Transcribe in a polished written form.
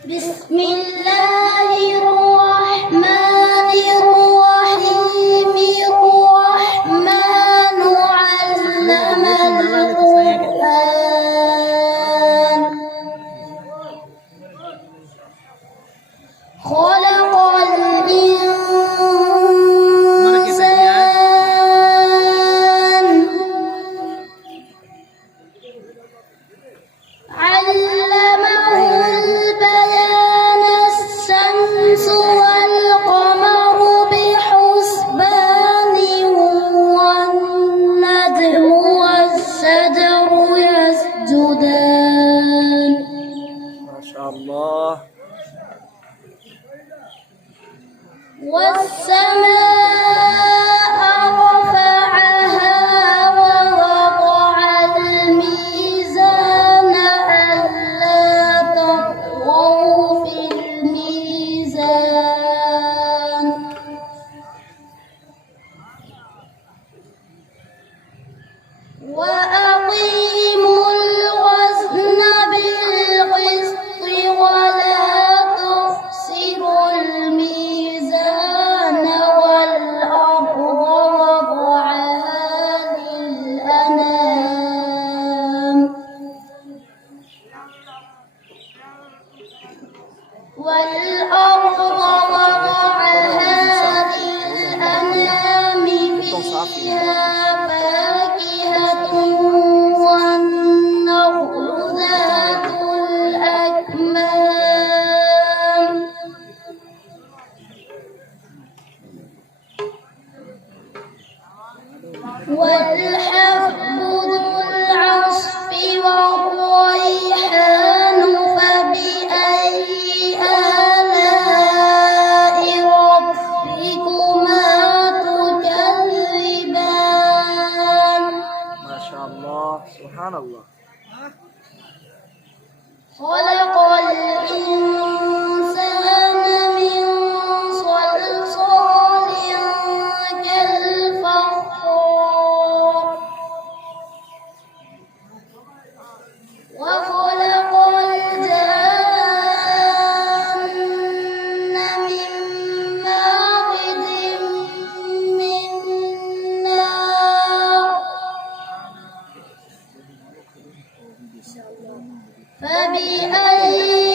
Bismillahirrahmanirrahim. Ar-Rahmanu 'allamal Qur'an. Khalaqal insan. 'allamahul bayan. As-samsu wal qamaru bihusbanin wan najmu was-shajaru yasjudan. Masyaallah. والسماء رفعها ووضع الميزان ألا تطغوا في الميزان وأقيموا الوزن بالقسط ولا تخسروا الميزان والأرض وضعها للأنام فيها فاكهة والنخل ذات الأكمام والحب ذو العصف والريحان فبأي آلاء ربكما تكذبان. Masyaallah. Subhanallah. خلق الإنسان من صلصال كالفخار وخلق الجان من مارج من نار فبأي